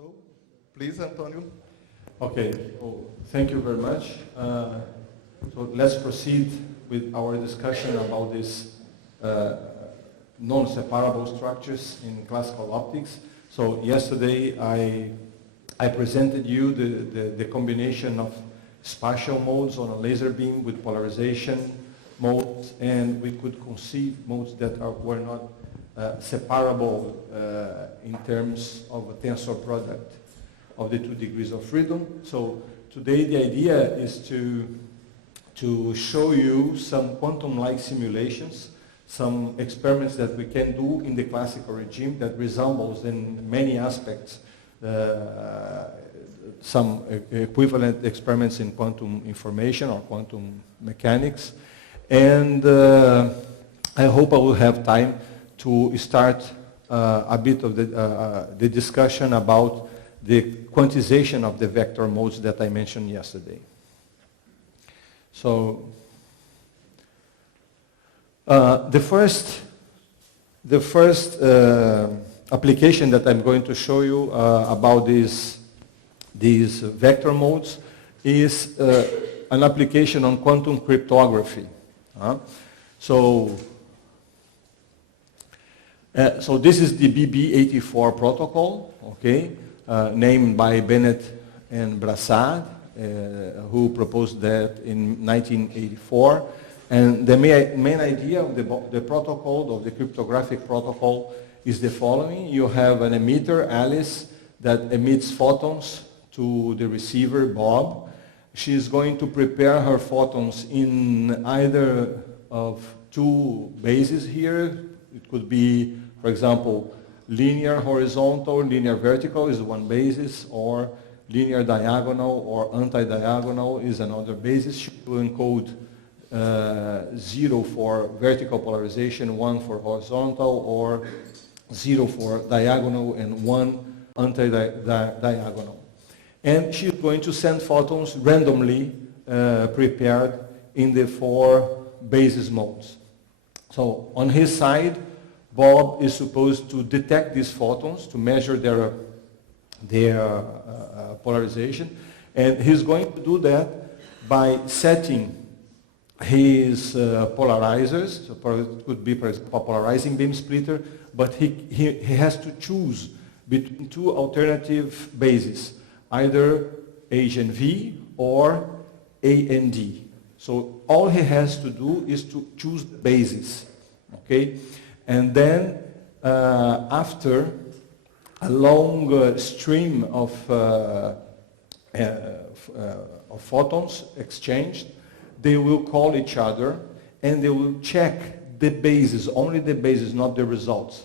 So, please, Antonio. Okay, thank you very much. So let's proceed with our discussion about these non-separable structures in classical optics. So yesterday I presented you the combination of spatial modes on a laser beam with polarization modes, and we could conceive modes that were not separable in terms of a tensor product of the 2 degrees of freedom. So today the idea is to show you some quantum-like simulations, some experiments that we can do in the classical regime that resembles in many aspects some equivalent experiments in quantum information or quantum mechanics. And I hope I will have time to start a bit of the discussion about the quantization of the vector modes that I mentioned yesterday. So the first application that I'm going to show you about these vector modes is an application on quantum cryptography. So this is the BB84 protocol, okay, named by Bennett and Brassard, who proposed that in 1984. And the main idea of the protocol, of the cryptographic protocol, is the following. You have an emitter, Alice, that emits photons to the receiver, Bob. She is going to prepare her photons in either of 2 bases here. It could be, for example, linear horizontal, linear vertical is one basis, or linear diagonal or anti-diagonal is another basis. She will encode 0 for vertical polarization, 1 for horizontal, or 0 for diagonal and 1 anti-diagonal. And she's going to send photons randomly prepared in the 4 basis modes. So on his side, Bob is supposed to detect these photons, to measure their polarization, and he's going to do that by setting his polarizers. So it could be, for example, a polarizing beam splitter, but he has to choose between 2 alternative bases, either H and V or A and D. So all he has to do is to choose the bases, okay? And then after a long stream of photons exchanged, they will call each other and they will check the bases, only the bases, not the results.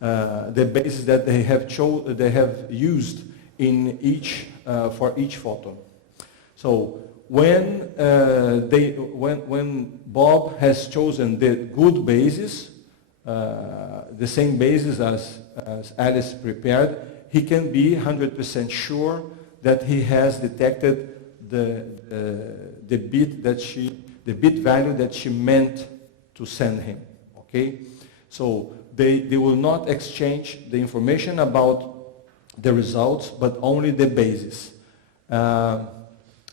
The bases that they have used in each for each photon. So when Bob has chosen the good basis, the same basis as Alice prepared, he can be 100% sure that he has detected the bit value that she meant to send him. Okay, so they will not exchange the information about the results, but only the basis.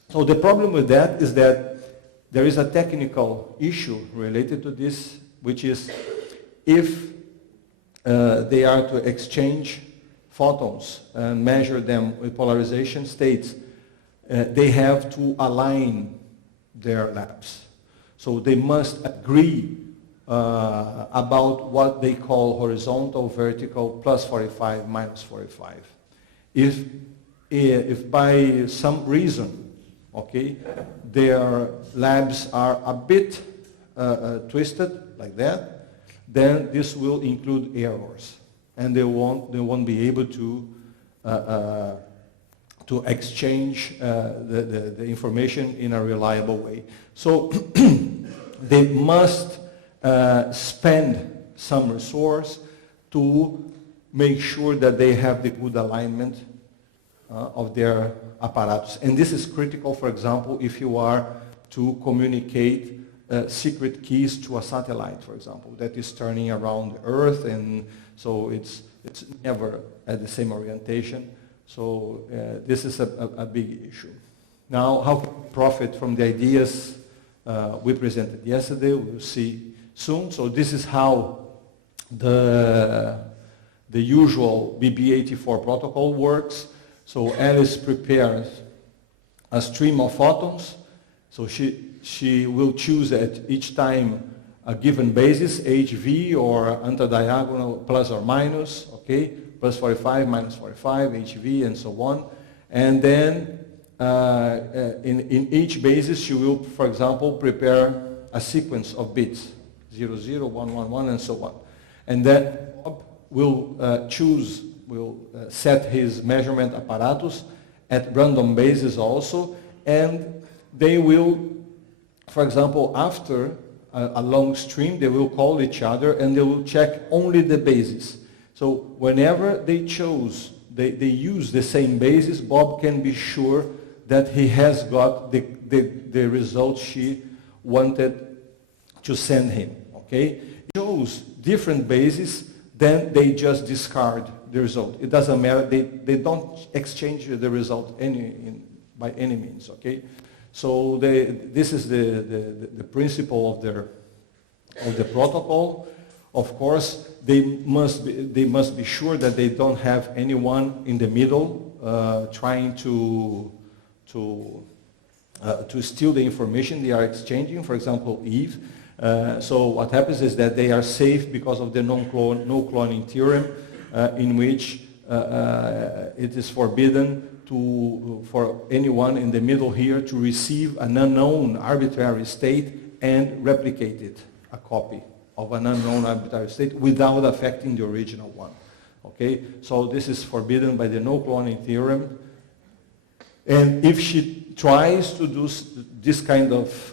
So the problem with that is that there is a technical issue related to this, which is if they are to exchange photons and measure them with polarization states, they have to align their labs. So they must agree about what they call horizontal, vertical, plus 45, minus 45. If by some reason, okay, their labs are a bit twisted like that, then this will include errors, and they won't be able to exchange the information in a reliable way. So they must spend some resource to make sure that they have the good alignment of their apparatus. And this is critical, for example, if you are to communicate secret keys to a satellite, for example, that is turning around the Earth, and so it's never at the same orientation. So this is a big issue. Now, how can we profit from the ideas we presented yesterday? We'll see soon. So this is how the usual BB84 protocol works. So Alice prepares a stream of photons. So she will choose at each time a given basis, HV or anti-diagonal plus or minus, okay? Plus 45, minus 45, HV, and so on. And then in each basis, she will, for example, prepare a sequence of bits, 0, 0, 1, 1, 1, and so on. And then Bob will set his measurement apparatus at random basis also, and they will, for example, after a long stream, they will call each other and they will check only the basis. So whenever they use the same basis, Bob can be sure that he has got the result she wanted to send him, okay? Chose different bases, then they just discard the result. It doesn't matter, they don't exchange the result by any means, okay? So this is the principle of the protocol. Of course, they must be sure that they don't have anyone in the middle trying to steal the information they are exchanging. For example, Eve. So what happens is that they are safe because of the no cloning theorem, in which it is forbidden for anyone in the middle here to receive an unknown arbitrary state and replicate it, a copy of an unknown arbitrary state, without affecting the original one. Okay, so this is forbidden by the no cloning theorem. And if she tries to do this kind of,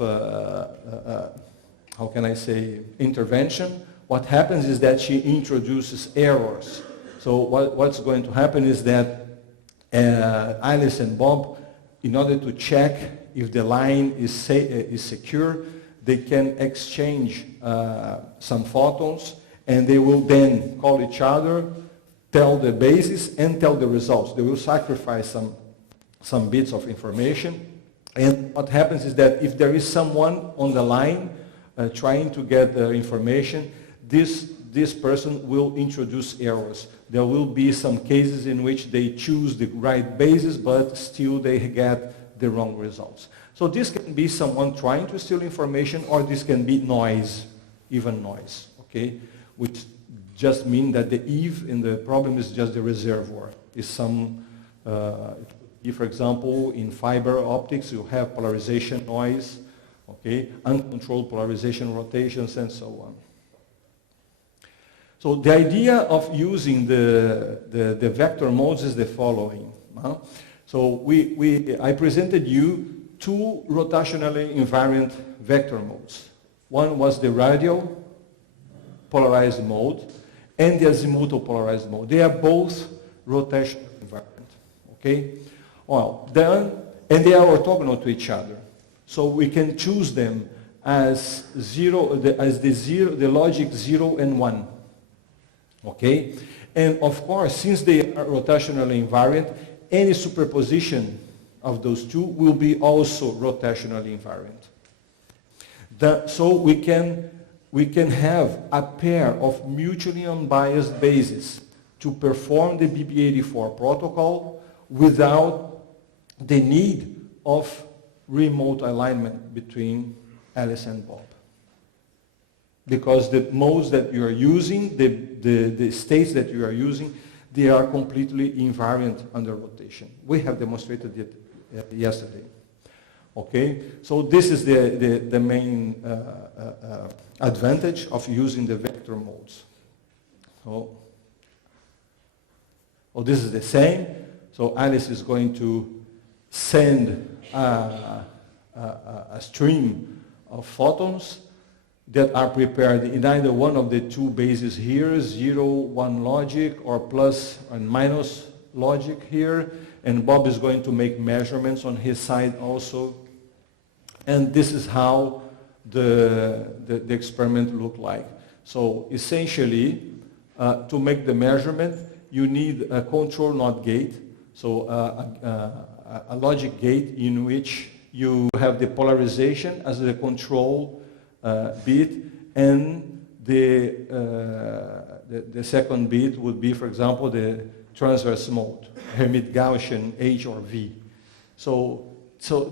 how can I say, intervention, what happens is that she introduces errors. So what's going to happen is that Alice and Bob, in order to check if the line is secure, they can exchange some photons, and they will then call each other, tell the basis, and tell the results. They will sacrifice some bits of information. And what happens is that if there is someone on the line trying to get the information, this person will introduce errors. There will be some cases in which they choose the right basis, but still they get the wrong results. So this can be someone trying to steal information, or this can be noise, even noise, okay? Which just mean that the Eve in the problem is just the reservoir. Is some, for example, in fiber optics, you have polarization noise, okay? Uncontrolled polarization rotations, and so on. So the idea of using the vector modes is the following. So I presented you two rotationally invariant vector modes. One was the radial polarized mode and the azimuthal polarized mode. They are both rotationally invariant. Okay? Well, and they are orthogonal to each other. So we can choose them as the logic 0 and 1. Okay? And of course, since they are rotationally invariant, any superposition of those two will be also rotationally invariant. So we can have a pair of mutually unbiased bases to perform the BB84 protocol without the need of remote alignment between Alice and Bob. Because the modes that you are using, the states that you are using, they are completely invariant under rotation. We have demonstrated it yesterday. Okay, so this is the main advantage of using the vector modes. So this is the same. So Alice is going to send a stream of photons that are prepared in either one of the two bases here, 0, 1 logic, or plus and minus logic here. And Bob is going to make measurements on his side also. And this is how the experiment looked like. So essentially, to make the measurement, you need a control NOT gate So a logic gate in which you have the polarization as the control bit, and the second bit would be, for example, the transverse mode, Hermite-Gaussian H or V. So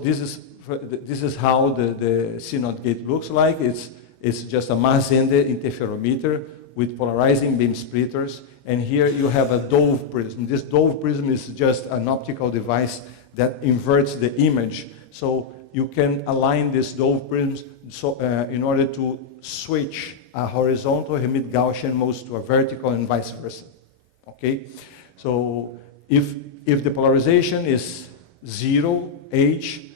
this is how the CNOT gate looks like. It's just a mass-ended interferometer with polarizing beam splitters, and here you have a Dove prism. This Dove prism is just an optical device that inverts the image. So you can align these Dove prisms in order to switch a horizontal Hermite-Gaussian mode to a vertical and vice versa. Okay? So if the polarization is 0, H,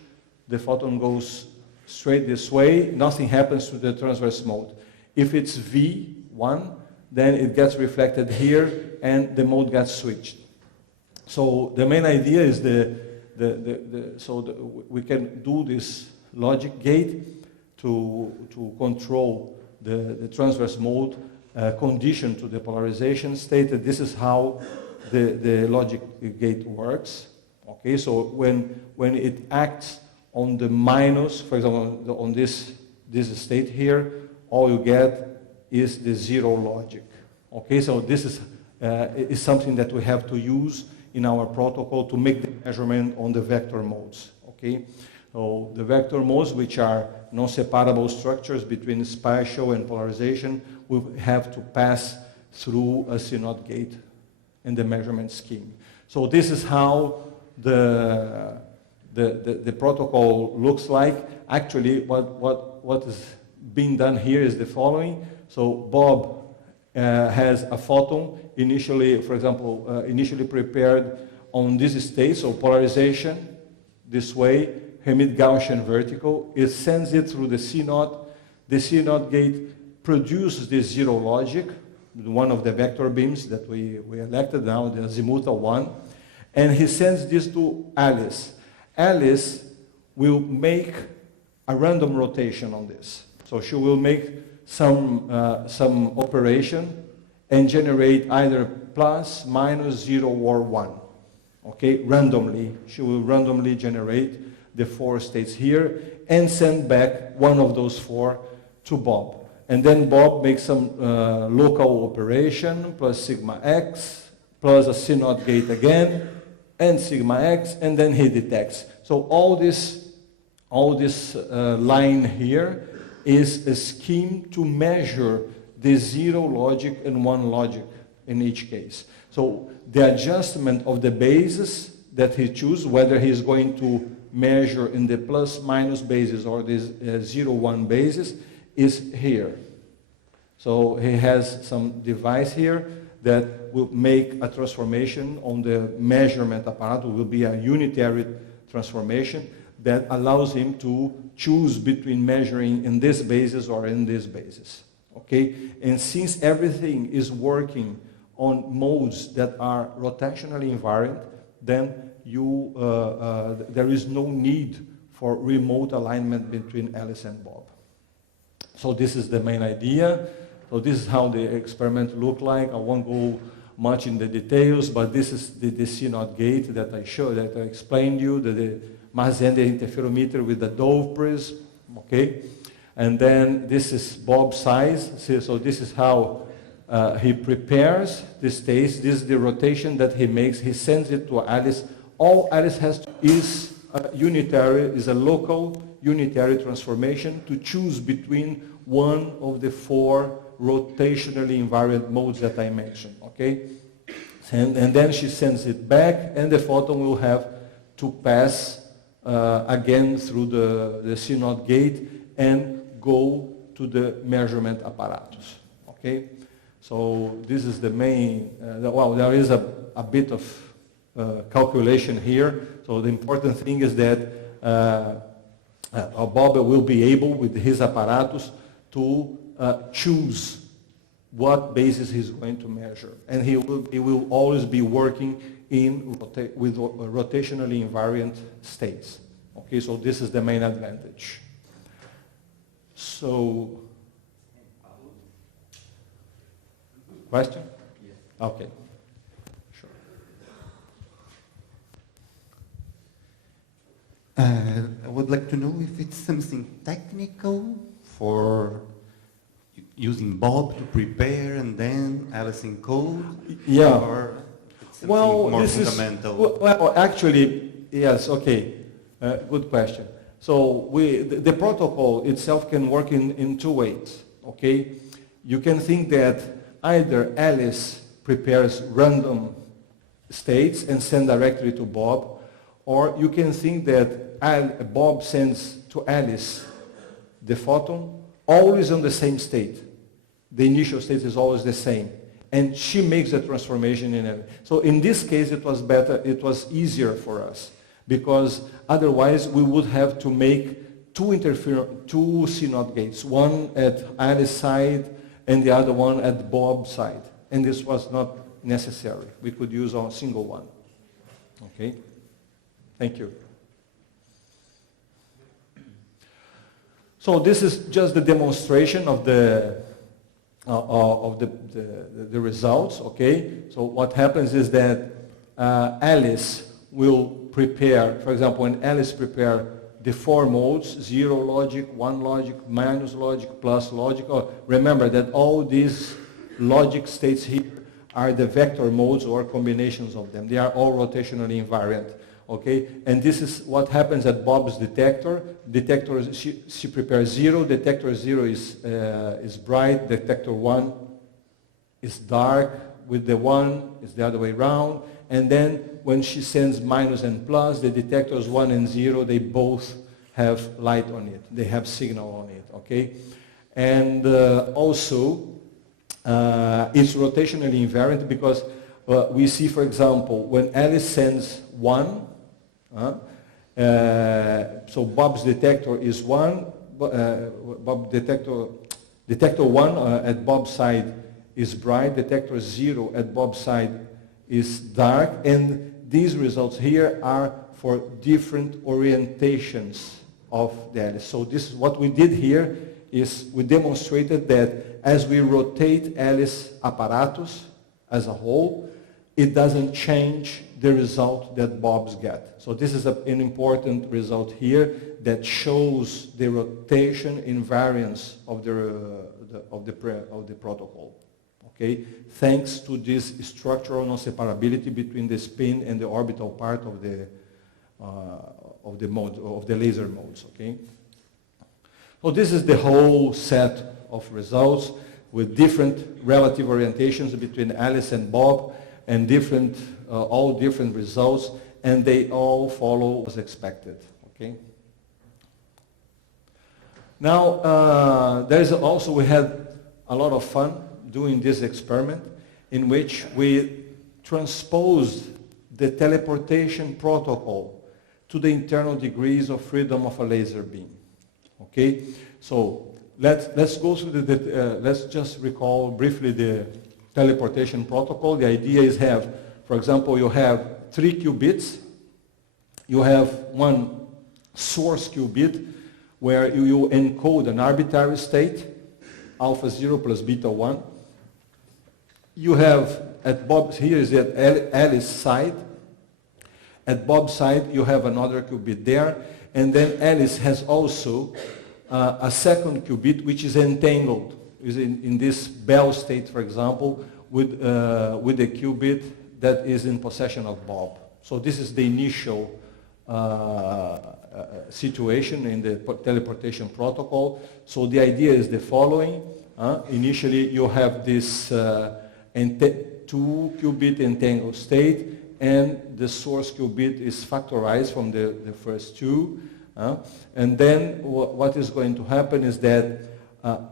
the photon goes straight this way, nothing happens to the transverse mode. If it's V1, then it gets reflected here and the mode gets switched. So the main idea is we can do this logic gate to control the transverse mode conditioned to the polarization state. That this is how the logic gate works. Okay, so when it acts on the minus, for example, on this state here, all you get is the zero logic. Okay, so this is something that we have to use in our protocol to make the measurement on the vector modes. Okay, so the vector modes, which are non-separable structures between spatial and polarization, will have to pass through a CNOT gate in the measurement scheme. So this is how the protocol looks like. Actually, what is being done here is the following. So Bob has a photon initially, for example, initially prepared on this state, so polarization this way, Hermite-Gaussian vertical. It sends it through the CNOT. The CNOT gate produces this zero logic, one of the vector beams that we elected now, the azimuthal one, and he sends this to Alice. Alice will make a random rotation on this. So she will make some operation and generate either plus, minus, 0, or 1. Okay, randomly. She will randomly generate the 4 states here and send back one of those 4 to Bob. And then Bob makes some local operation plus sigma x plus a CNOT gate again and sigma x, and then he detects. So all this line here is a scheme to measure the 0 logic and 1 logic in each case. So the adjustment of the bases that he chooses, whether he's going to measure in the plus minus basis or this 0, 1 basis, is here. So he has some device here that will make a transformation on the measurement apparatus. It will be a unitary transformation that allows him to choose between measuring in this basis or in this basis. Okay? And since everything is working on modes that are rotationally invariant, then there is no need for remote alignment between Alice and Bob. So this is the main idea. So this is how the experiment looked like. I won't go much in the details, but this is the CNOT gate that I showed, that I explained to you, the mass-ended interferometer with the Dove prism, okay? And then this is Bob's size. So this is how he prepares the states. This is the rotation that he makes. He sends it to Alice. All Alice has to is a local unitary transformation to choose between one of the 4 rotationally invariant modes that I mentioned, okay? And then she sends it back, and the photon will have to pass again through the CNOT gate and go to the measurement apparatus, okay? So this is the main, well, there is a bit of calculation here. So the important thing is that Bob will be able, with his apparatus, to choose what basis he's going to measure. And he will always be working with rotationally invariant states. Okay, so this is the main advantage. So, question? Okay. Sure. I would like to know if it's something technical for using Bob to prepare and then Alice in code, Yeah. or it's something Well, more this fundamental? well, actually, yes. Okay, good question. So the protocol itself can work in two ways. Okay, you can think that either Alice prepares random states and send directly to Bob, or you can think that Bob sends to Alice the photon always on the same state. The initial state is always the same, and she makes the transformation in it. So in this case, it was better. It was easier for us because otherwise we would have to make two CNOT gates, one at Alice's side and the other one at Bob's side, and this was not necessary. We could use a single one. Okay. Thank you. So this is just the demonstration of the results. Okay. So what happens is that Alice will prepare, for example, when Alice prepare the four modes: 0 logic, 1 logic, minus logic, plus logic. Oh, remember that all these logic states here are the vector modes or combinations of them. They are all rotationally invariant. Okay, and this is what happens at Bob's detector. Detector, she prepares 0. Detector 0 is bright. Detector 1 is dark. With the 1, it's the other way around. And then when she sends minus and plus, the detectors 1 and 0, they both have light on it. They have signal on it. Okay, and also it's rotationally invariant because we see, for example, when Alice sends 1. So Bob's detector is 1. Bob detector 1 at Bob's side is bright. Detector 0 at Bob's side is dark. And these results here are for different orientations of the Alice. So this is what we did here is we demonstrated that as we rotate Alice apparatus as a whole, it doesn't change the result that Bob's get. So this is an important result here that shows the rotation invariance of the protocol. Okay, thanks to this structural non-separability between the spin and the orbital part of the laser modes. Okay, so this is the whole set of results with different relative orientations between Alice and Bob, and all different results, and they all follow as expected. Okay. Now, we had a lot of fun doing this experiment in which we transposed the teleportation protocol to the internal degrees of freedom of a laser beam. Okay. So let's go through let's just recall briefly the teleportation protocol. The idea is for example, you have 3 qubits. You have one source qubit where you encode an arbitrary state, alpha 0 plus beta 1. You have at Bob's, here is at Alice's side. At Bob's side, you have another qubit there. And then Alice has also a second qubit, which is entangled. Is in this Bell state, for example, with a qubit that is in possession of Bob. So this is the initial situation in the teleportation protocol. So the idea is the following. Initially, you have this 2-qubit entangled state, and the source qubit is factorized from the first 2. And then what is going to happen is that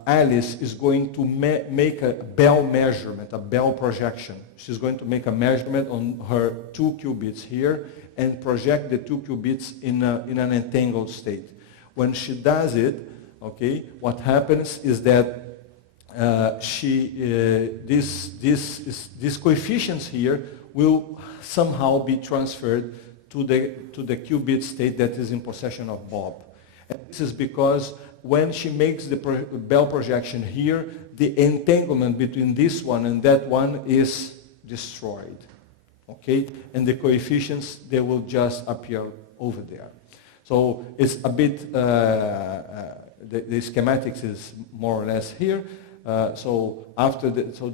Alice is going to make a Bell measurement, a Bell projection. She's going to make a measurement on her 2 qubits here and project the 2 qubits in an entangled state. When she does it, okay, what happens is that these coefficients here will somehow be transferred to the qubit state that is in possession of Bob. And this is because when she makes the Bell projection here, the entanglement between this one and that one is destroyed. Okay? And the coefficients, they will just appear over there. So it's a bit, the schematics is more or less here. So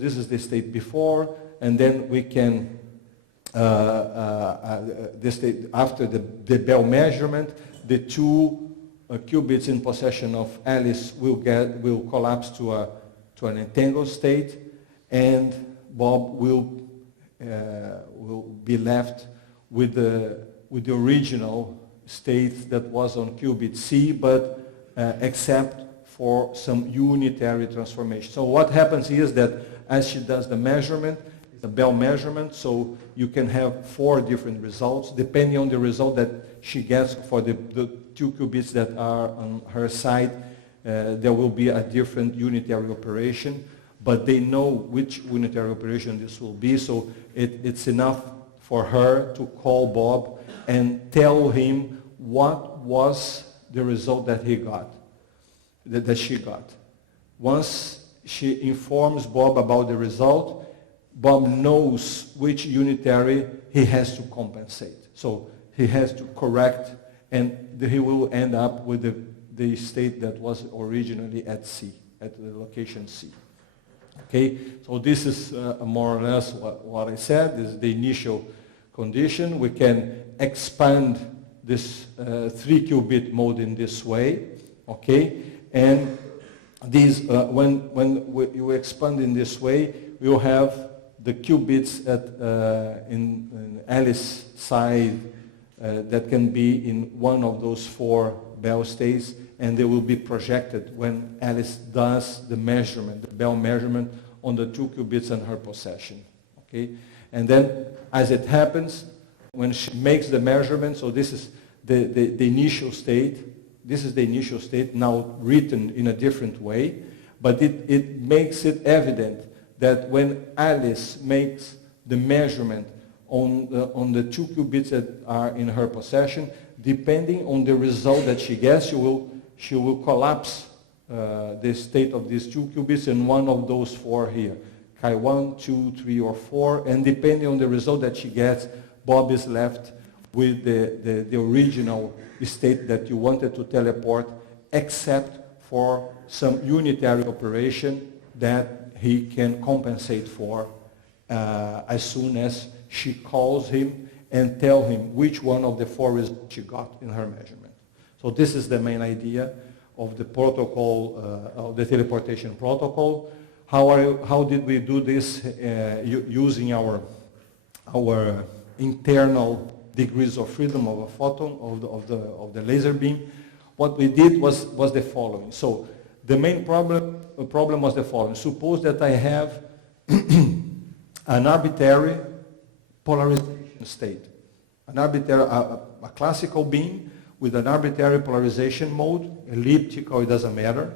this is the state before, and then we can, this state after the Bell measurement, the two qubits in possession of Alice will collapse to an entangled state, and Bob will be left with the original state that was on qubit C, but except for some unitary transformation. So what happens here is that as she does the measurement, the Bell measurement, so you can have 4 different results. Depending on the result that she gets for the 2 qubits that are on her side, there will be a different unitary operation, but they know which unitary operation this will be, so it's enough for her to call Bob and tell him what was the result that he got, that she got. Once she informs Bob about the result, Bob knows which unitary he has to compensate. So he has to correct, and he will end up with the state that was originally at C, at the location C. Okay, so this is more or less what I said. This is the initial condition. We can expand this 3-qubit mode in this way. Okay, and these when you expand in this way, we will have the qubits in Alice side that can be in one of those 4 Bell states, and they will be projected when Alice does the measurement, the Bell measurement on the 2 qubits in her possession. Okay, and then as it happens, when she makes the measurement, so this is the initial state. This is the initial state now written in a different way, but it makes it evident that when Alice makes the measurement on the 2 qubits that are in her possession, depending on the result that she gets, she will collapse the state of these 2 qubits in one of those 4 here, chi 1, 2, 3, or 4, and depending on the result that she gets, Bob is left with the original state that you wanted to teleport, except for some unitary operation that he can compensate for as soon as she calls him and tell him which one of the 4 results she got in her measurement. So this is the main idea of the protocol, of the teleportation protocol. How did we do this using our internal degrees of freedom of a photon, of the laser beam? What we did was the following. So the main problem was the following. Suppose that I have an arbitrary polarization state, a classical beam with an arbitrary polarization mode, elliptical, it doesn't matter,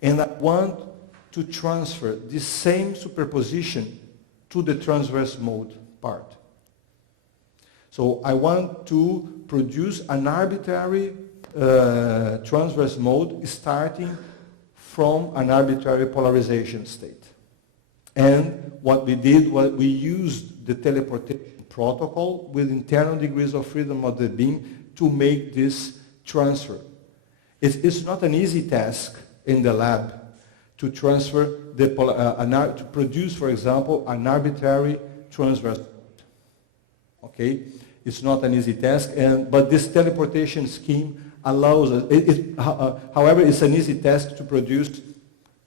and I want to transfer this same superposition to the transverse mode part. So I want to produce an arbitrary transverse mode starting from an arbitrary polarization state. And what we did was we used the teleportation protocol with internal degrees of freedom of the beam to make this transfer. It's not an easy task in the lab to transfer to produce, for example, an arbitrary transverse mode. Okay, it's not an easy task, but this teleportation scheme allows us. However, it's an easy task to produce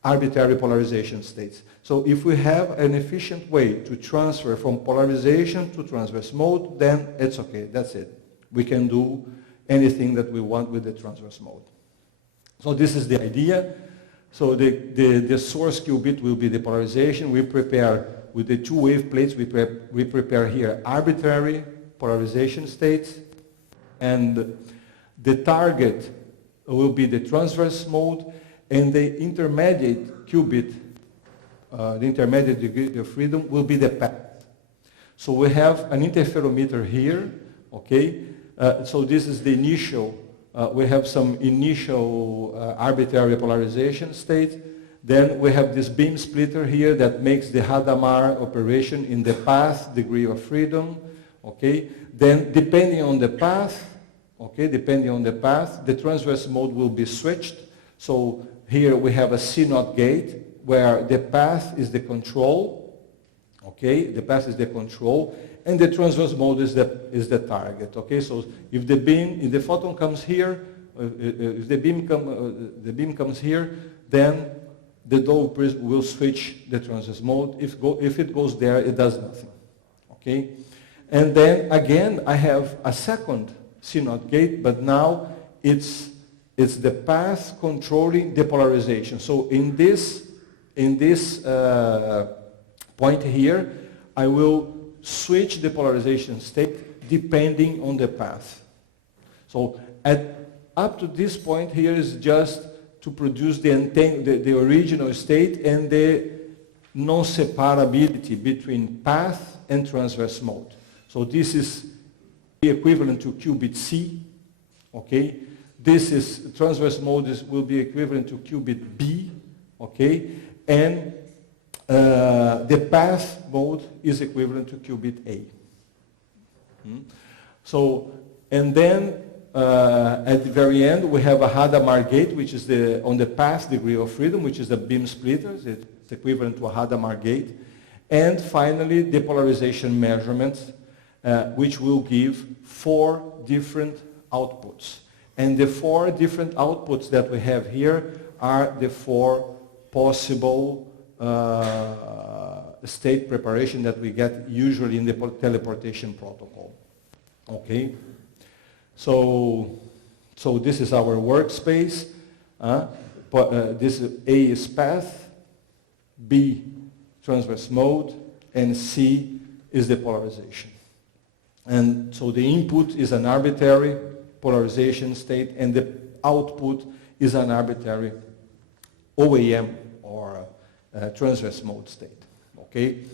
arbitrary polarization states. So if we have an efficient way to transfer from polarization to transverse mode, then it's okay, that's it. We can do anything that we want with the transverse mode. So this is the idea. So the source qubit will be the polarization. We prepare with the 2 wave plates, we prepare here arbitrary polarization states, and the target will be the transverse mode, and the intermediate qubit, the intermediate degree of freedom, will be the path. So we have an interferometer here, okay? So this is the initial, we have some initial arbitrary polarization state. Then we have this beam splitter here that makes the Hadamard operation in the path degree of freedom, okay? Then depending on the path, okay, depending on the path. The transverse mode will be switched. So here we have a CNOT gate where the path is the control, okay, the path is the control, and the transverse mode is the target, okay. So if the photon comes here, if the beam comes here, then the doped prism will switch the transverse mode. If it goes there, it does nothing, okay. And then again, I have a second CNOT gate, but now it's the path controlling the polarization. So in this point here, I will switch the polarization state depending on the path. So up to this point here is just to produce the original state and the non-separability between path and transverse mode. So this is equivalent to qubit C, okay? This is transverse mode will be equivalent to qubit B, okay? And the path mode is equivalent to qubit A. So, and then at the very end, we have a Hadamard gate, which is on the path degree of freedom, which is the beam splitters. It's equivalent to a Hadamard gate. And finally, the polarization measurements, which will give 4 different outputs. And the 4 different outputs that we have here are the 4 possible state preparation that we get usually in the teleportation protocol. Okay? So this is our workspace. This A is path, B transverse mode, and C is the polarization. And so the input is an arbitrary polarization state, and the output is an arbitrary OAM or transverse mode state. Okay?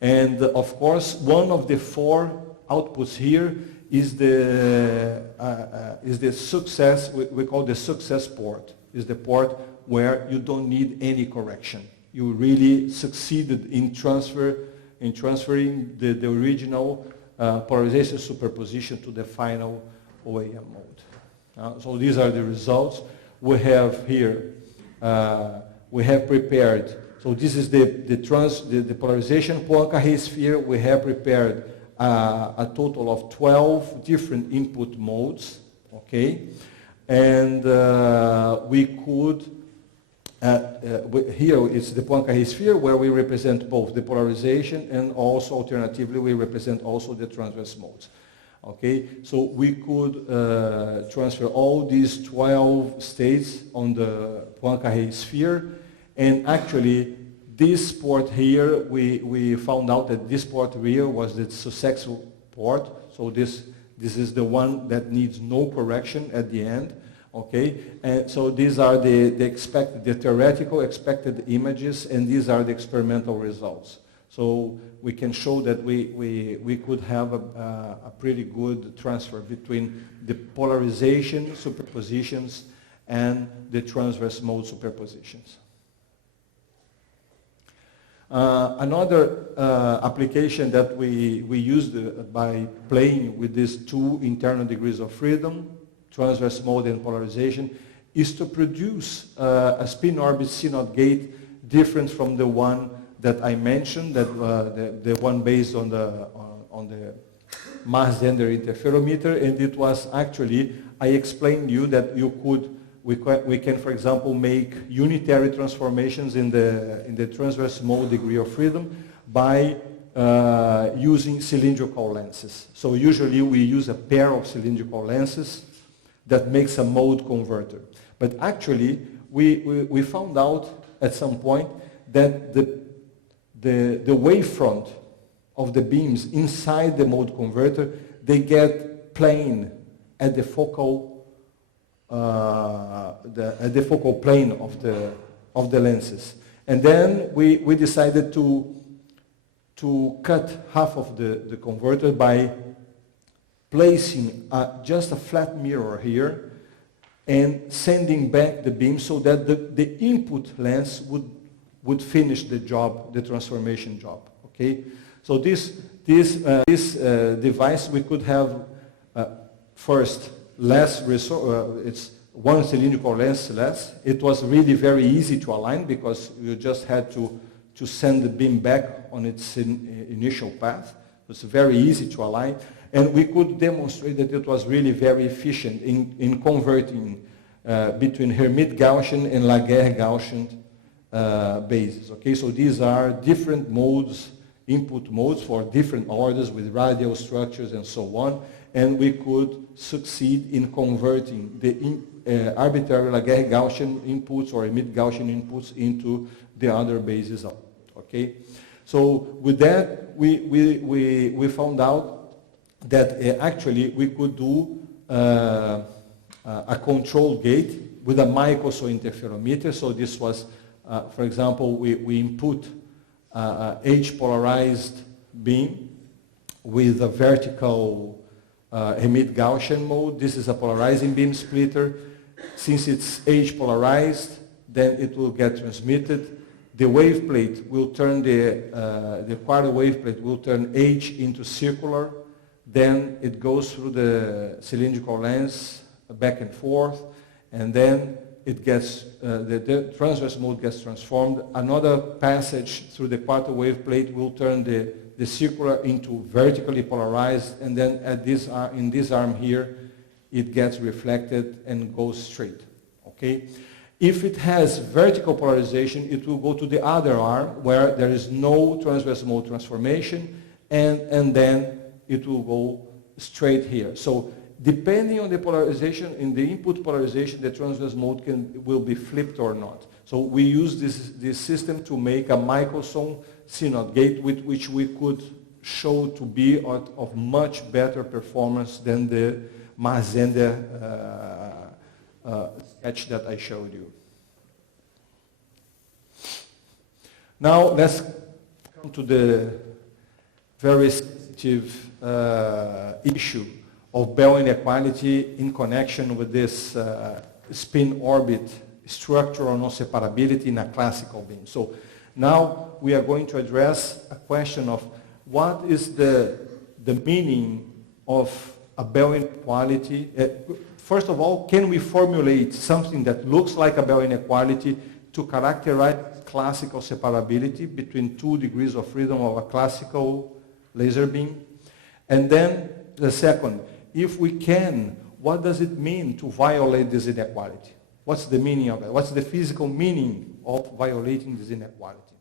And of course, one of the 4 outputs here is the success, we call the success port, is the port where you don't need any correction. You really succeeded in transferring the original polarization superposition to the final OAM mode. So these are the results. We have here, we have prepared, so this is the polarization Poincare sphere. We have prepared a total of 12 different input modes, okay? And we could, here it's the Poincare sphere where we represent both the polarization and also alternatively we represent also the transverse modes. Okay, so we could transfer all these 12 states on the Poincare sphere, and actually this port here, we found out that this port here was the successful port, so this is the one that needs no correction at the end, okay? And so these are the theoretical expected images, and these are the experimental results. So we can show that we could have a pretty good transfer between the polarization superpositions and the transverse mode superpositions. Another application that we used by playing with these 2 internal degrees of freedom, transverse mode and polarization, is to produce a spin orbit CNOT gate different from the one that I mentioned, that the one based on the Mars-Zehnder interferometer, and it was actually, I explained to you that we can, for example, make unitary transformations in the transverse mode degree of freedom by using cylindrical lenses. So usually we use a pair of cylindrical lenses that makes a mode converter. But actually, we found out at some point that the wavefront of the beams inside the mode converter, they get plane at the focal plane of the lenses. And then we decided to cut half of the converter by placing just a flat mirror here and sending back the beam so that the input lens would finish the job, the transformation job. Okay, so this device we could have first less it's one cylindrical length less. It was really very easy to align because you just had to send the beam back on its initial path. It's very easy to align. And we could demonstrate that it was really very efficient in converting between Hermite-Gaussian and Laguerre-Gaussian bases. Okay, so these are different modes, input modes for different orders with radial structures and so on. And we could succeed in converting the arbitrary Laguerre-Gaussian inputs or Hermite-Gaussian inputs into the other bases output. Okay, so with that we found out that actually we could do a control gate with a microso interferometer. So this was, for example, we input H polarized beam with a vertical Hermite-Gaussian mode. This is a polarizing beam splitter. Since it's H polarized, then it will get transmitted. The wave plate will turn the quarter wave plate will turn H into circular. Then it goes through the cylindrical lens back and forth, and then it gets the transverse mode gets transformed. Another passage through the quarter wave plate will turn the circular into vertically polarized, and then at this in this arm here, it gets reflected and goes straight. Okay. If it has vertical polarization, it will go to the other arm where there is no transverse mode transformation, and then it will go straight here. So depending on the polarization, in the input polarization, the transverse mode will be flipped or not. So we use this system to make a microson CNOT gate with which we could show to be of much better performance than the Marzender sketch that I showed you. Now let's come to the very sensitive issue of Bell inequality in connection with this spin orbit structural non-separability in a classical beam. So now we are going to address a question of what is the meaning of a Bell inequality. First of all, can we formulate something that looks like a Bell inequality to characterize classical separability between 2 degrees of freedom of a classical laser beam? And then the second, if we can, what does it mean to violate this inequality? What's the meaning of it? What's the physical meaning of violating this inequality?